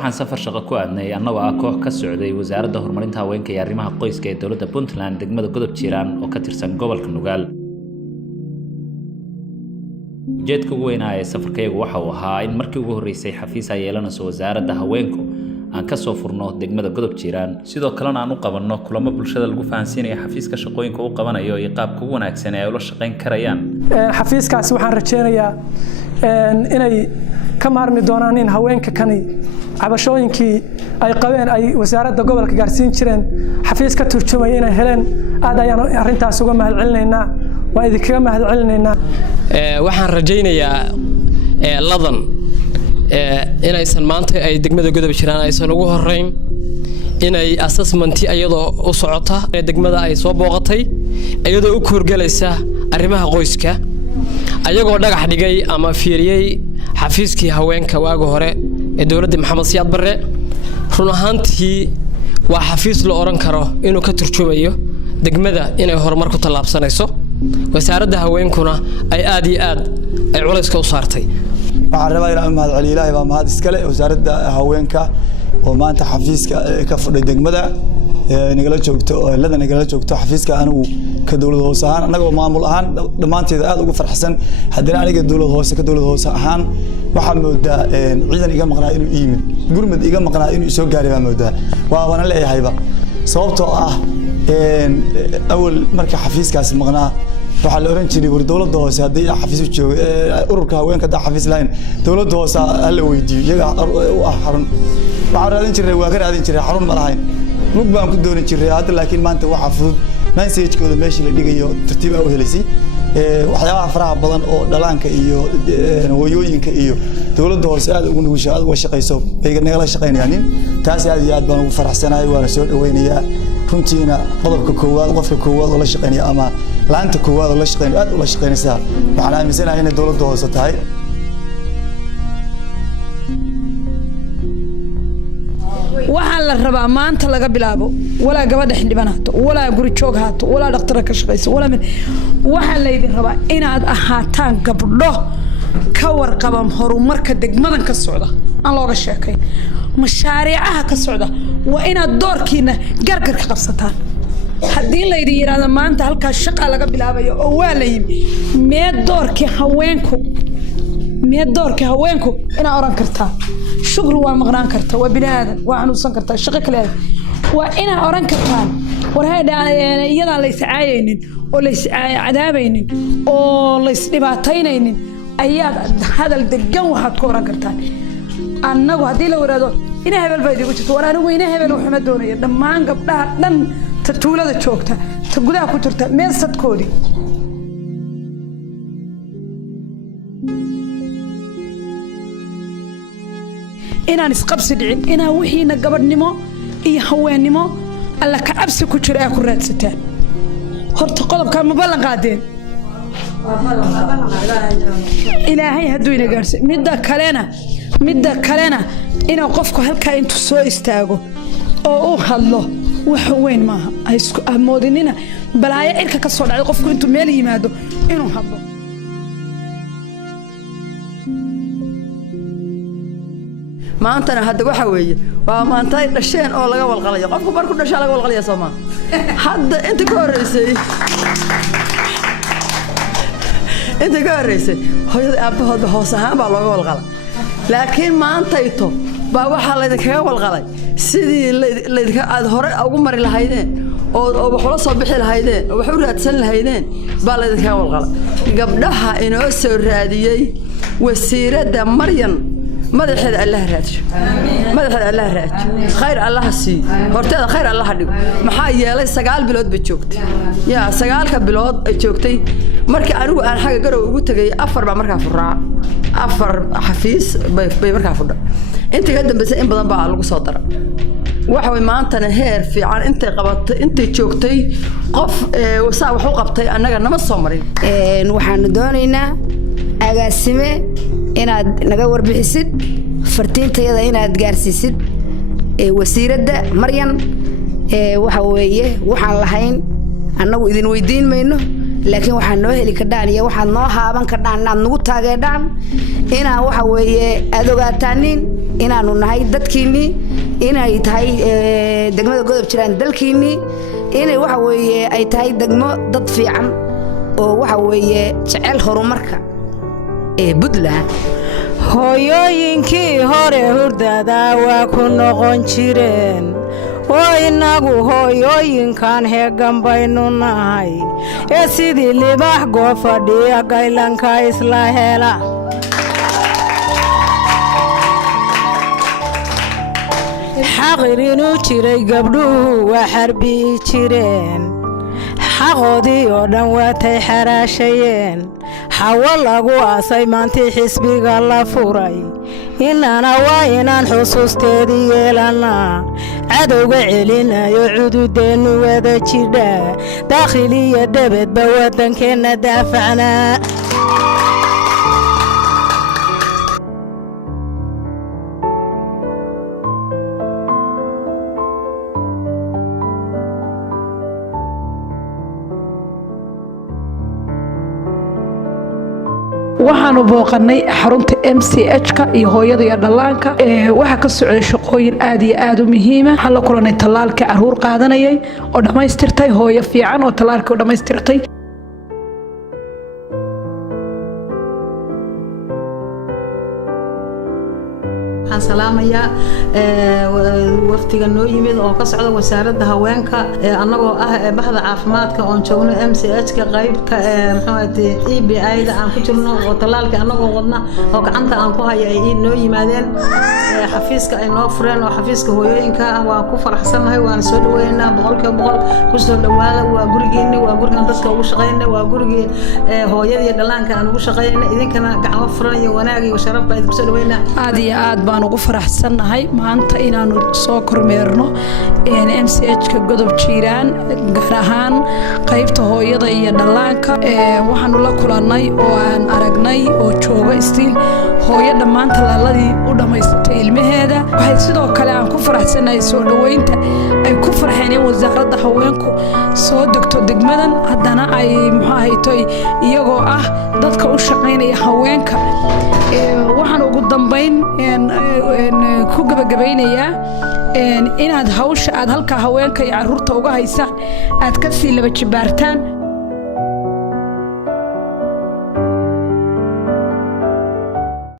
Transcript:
waxaan safar shaqo ku aadnay annagoo ah koox ka socday wasaaradda horumarinta haweenka iyo arrimaha qoyska ee dowladda Puntland degmada Godob Jiiraan oo ka tirsan gobolka Nugaal. ujeedka ugu weyn ee safarkaygu waxa uu ahaa in markii ugu horeysay xafiis ay yeelanayso wasaaradda haweenku aan ka soo furno degmada Godob Jiiraan sidoo kalena aan u qabanno kulamo bulshada lagu fahansiinayo xafiiska shaqooyinka uu qabanayo iyo qaabka ugu wanaagsan ee ay ula shaqeyn karayaan. xafiiskaasi waxaan rajeynayaa inay ka maarmi doonaan in haweenka kani cabashooyinkii ay qabeen ay wasaaradda gobolka gaarsiin jireen xafiis ka turjumay inay heleen aad ayaan arrintaas uga mahadcelinaynaa waa idinkaga mahadcelinaynaa. waxaan rajeynayaa ladan inaysan maanta ay degmada Godob Jiiraan aysan ugu horeyn inay assessment iyadoo u socota degmada ay soo booqatay iyadoo u korgalaysa arrimaha qoyska ayagoo dhagax dhigay ama fiiriyay xafiiskii haweenka waaga hore ee dawladda Maxamed Siyaad Barre run ahaantii waa xafiis la oran karo inuu ka turjumayo degmada inay horumar ku talaabsanayso wasaaradda haweenkuna ay aad iyo aad ay culayska u saartay. waxaan rabaa inaan mahad celiyo Ilaahay baa mahad iskale wasaaradda haweenka oo maanta xafiiska ka fadhiya degmada nagala joogto lada nagala joogto xafiiska anigu ka dawlad hoose ahaan anagoo maamul ahaan dhamaanteed aad ugu farxsan haddana aniga dawlad hoose ahaan waxaan moodaa ciidan iga maqnaa inuu yimid gurmad iga maqnaa inuu soo gaaray baan moodaa waana leeyahayba sababtoo ah awal marka xafiiskaas maqnaa waxaa la oran jiray war dawladda hoose haddii xafiis u joogo ururka haweenka daa xafiis lahayn dawladda hoose la weydiiyo iyaga u ah xarun waxaan raadin jiray waa ka raadin jiray xarun ma lahayn lug baan ku doonin jiray hadda laakiin maanta waxa fudud message-kooda meeshii la dhigayo tartiib ah u helaysay waxyaabaha faraha badan oo dhalaanka iyo hooyooyinka iyo dawladda hoose aad ugu nugusha aad uga shaqeyso bay nagala shaqeynayaan taas aad iyo aad baan ugu faraxsanahay waana soo dhaweynayaa runtiina qodobka koowaad qofka koowaad oo la shaqeynaya ama laanta koowaad oo la shaqeynaya aad u la shaqeynaysaa waxaan aaminsanahay in dawladda hoose tahay. waxaan la rabaa maanta laga bilaabo walaa gabadha xildhibanaato walaa guri joog haato walaa dhaqtar ka shaqeyso walaa waxa la idin rabaa inaad ahaataan gabdho ka warqaban horumarka degmadan ka socda aan looga sheekay mashaariicaha ka socda waa inaad doorkiina gargar ka qabsataan haddii la idin yiraahdo maanta halkaas shaqa laga bilaabayo oo waa la yimi mee doorkii haweenku ina oran kartaa shukr waa maqnaan kartaa waa binaadan waa anuusan kartaa shaqo kale waa ina oran kartaa war hay'adaha iyada la iscaayaynin oo la iscadaabaynin oo la isdhibaataynaynin ayaad hadal degan waxaad ku oran kartaa annagu haddii la waraado ina hebel bay igu jirto war anigu ina hebel wax ma doonayo dhammaan gabdhaha dhan ta tuulada joogta ta gudaha ku jirta meel sadkoodii inaan isqabsi dhicin inaan wixiina gabadhnimo iyo haweennimo alla ka cabsi ku jira ay ku raadsataan horta qodobka ma ballan qaadeen ilaahay hadduu ina gaarsiiyo midda kalena inuu qofku halkaa intuu soo istaago oo u hadlo wax weyn maaha ay isku amoodinina balaayo cirka ka soo dhacay qofku intuu meel yimaado inuu hadlo. maantana hadda waxa weeye waa maanta ay dhasheen oo laga walqalayo qofku markuu dhashay laga walqalayo Soomaa hadda inta ka horeysay hooyada aabahood hoos ahaan baa looga walqala laakiin maanta ito baa waxa la idinkaga walqalay sidii la idinka aad hore ugu mari lahaydeen oo wax la soo bixi lahaydeen oo wax u raadsan lahaydeen baa la idinkaga walqala gabdhaha inoo soo raadiyay wasiiradda Maryan madaxeeda Allah raadsho khayr Allah sii horteeda khayr Allah dhigo maxaa yeelay 9 bilood ba joogtay 9 bilood ay joogtay markii anigu aan xaga garow ugu tagay 4 ba markaa furaa 4 xafiis bay markaa fudha inta ka dambeysay in badan baa lagu soo dara waxa way maantana heer fiican intay qabatay intay joogtay qof wasaa wax u qabtay annaga nama soo marin waxaan doonaynaa agaasime inaad naga warbixisid fartiintayada inaad gaarsiisid wasiiradda Maryan waxa weeye waxaan lahayn annagu idin weydiin mayno laakiin waxaan noo heli kadhaan iyo waxaan noo haaban kadhaan inaad nagu taageedhaan inaan waxa weeye aad ogaataanin inaanu nahay dadkiinnii inay tahay degmada godob jiraan dalkiinnii inay waxa weeye ay tahay degmo dad fiican oo waxa weeye jecel horumarka Puntland hooyooyinkii hore hurdada waa ku noqon jireen oo inagu hooyooyinkan heegan baynu nahay ee sidii libax goofadhiya gaylanka isla hela xaqir inuu jiray gabdhuhu waa xarbiyi jireen xaqoodii oo dhan waatay xaraashayeen xawo lagu aasay maantii xisbiga la furay inana waa inaan xusuusteedii yeelannaa cadowga celinayo cududeennu wada jidha daakhil iyo debedba waddankeenna daafacnaa waxaanu booqannay xarunta MCH-ka iyo hooyada iyo dhallaanka waxa ka socday shaqooyin aad iyo aad u muhiima waxaan la kulanay tallaalka caruur qaadanayay oo dhammaystirtay hooyo fiican oo tallaalka u dhammaystirtay waxaan salaamayaa waftiga noo yimid oo ka socda wasaaradda haweenka annagoo ah bahda caafimaadka oon joogno MCH-ka qaybka EBI-da aan ku jirno oo tallaalka annagoo wadna oo gacanta aan ku haya ay noo yimaadeen xafiiska ay noo fureen oo xafiiska hooyooyinka ah waan ku faraxsannahay waan soo dhaweynaynaa boqolkiiba boqol ku soo dhawaada waa gurigeena waa gurigan dadka ugu shaqeynay waa gurigii hooyada iyo dhallaanka aan ugu shaqeynay idinkana gacmo furan iyo wanaag iyo sharaf baa idinku soo dhaweynaa aad iyo aad baan ugu faraxsannahay maanta inaanu soo kormeerno MCH-ka godob jiiraan gaar ahaan qaybta hooyada iyo dhallaanka waxaanu la kulannay oo aan aragnay oo jooga istiil hooyo dhammaan tallaaladii u dhammaysatay ilmaheeda waxay sidoo kale aan ku faraxsannahay soo dhoweynta ay ku farxeen in wasaaradda haweenku soo degto degmadan haddana ay muxuu iyagoo ah dadka u shaqaynaya haweenka waxaan ugu dambayn ku gabagabaynayaa inaad hawsha aad halka haweenka iyo carruurta uga haysaan aad ka sii laba jibaartaan